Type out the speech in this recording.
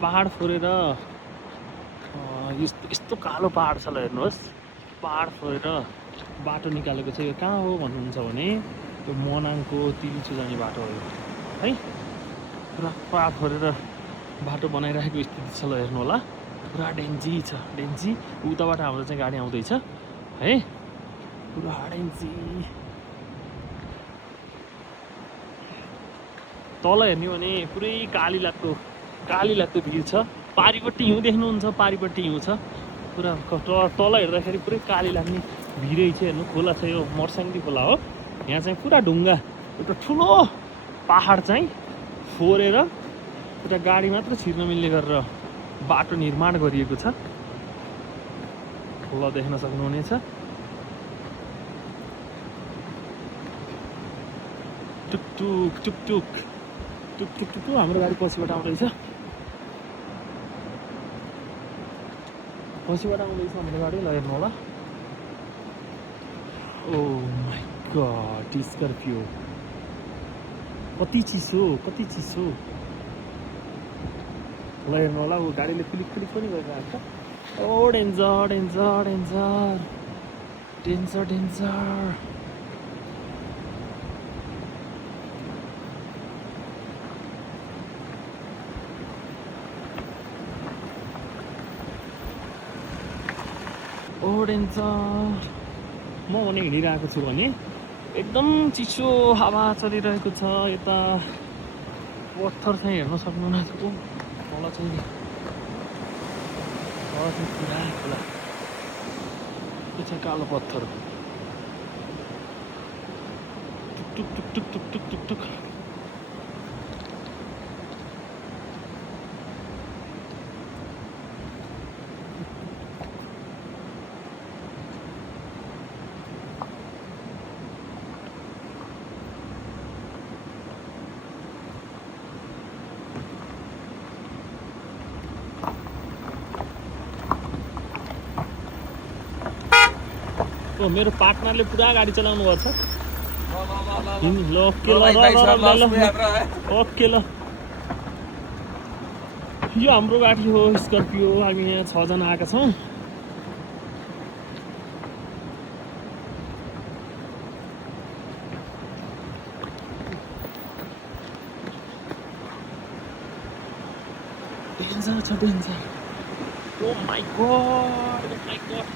पहाड फोरेर यस्तो कालो पहाड छ ल हेर्नुहोस्। पहाड फोरेर बाटो निकालेको छ। यो कहाँ हो भन्नुहुन्छ भने यो मनाङको तिलिचु जाने बाटो हो है। पुरा पहाड फोरेर बाटो बनाइरहेको स्थिति छ ल हेर्नु होला। पुरा डेन्जी छ, डेन्जी। उताबाट हाम्रो चाहिँ गाडी आउँदैछ है। पुरा डेन्जी। तल हेर्ने भने पुरै काली लाग्दो भिड छ। पारिपट्टि हिउँ देख्नुहुन्छ, पारिपट्टि हिउँ छ। पुरा तल हेर्दाखेरि पुरै काली लाग्ने भिडै छ। हेर्नु खोला छ, यो मर्स्याङ्दी खोला हो। यहाँ चाहिँ पुरा ढुङ्गा, एउटा ठुलो पहाड चाहिँ फोरेर एउटा गाडी मात्र छिर्न मिल्ने गरेर बाटो निर्माण गरिएको छ। खोला देख्न सक्नुहुनेछ। टुकटुक टुकटुक टुकटुक टुक हाम्रो गाडी पछिबाट आउँदैछ। हाम्रो गाडी ल हेर्नु होला। ओ माई गॉड, स्कर्पियो कति चिसो ल हेर्नु होला। ऊ गाडीले क्लिक पनि गरिरहेको छ। Oh danger danger danger danger danger. Oh danger. म भने हिँडिरहेको छु भने एकदम चिसो हावा चलिरहेको छ। यता पत्थर चाहिँ हेर्न सक्नुहुन्न। खोला चाहिँ पुरा खोला, त्यो चाहिँ कालो पत्थर। टुक टुक टुक टुक टुक टुक टुक। ओ मेरो पार्टनरले पुरा गाडी चलाउनु भएको छ। ल ओके ल। यो हाम्रो गाडी हो स्कर्पियो। हामी यहाँ 6 जना आएका छौँ। डेन्जर छ, danger. Oh my God, oh my God.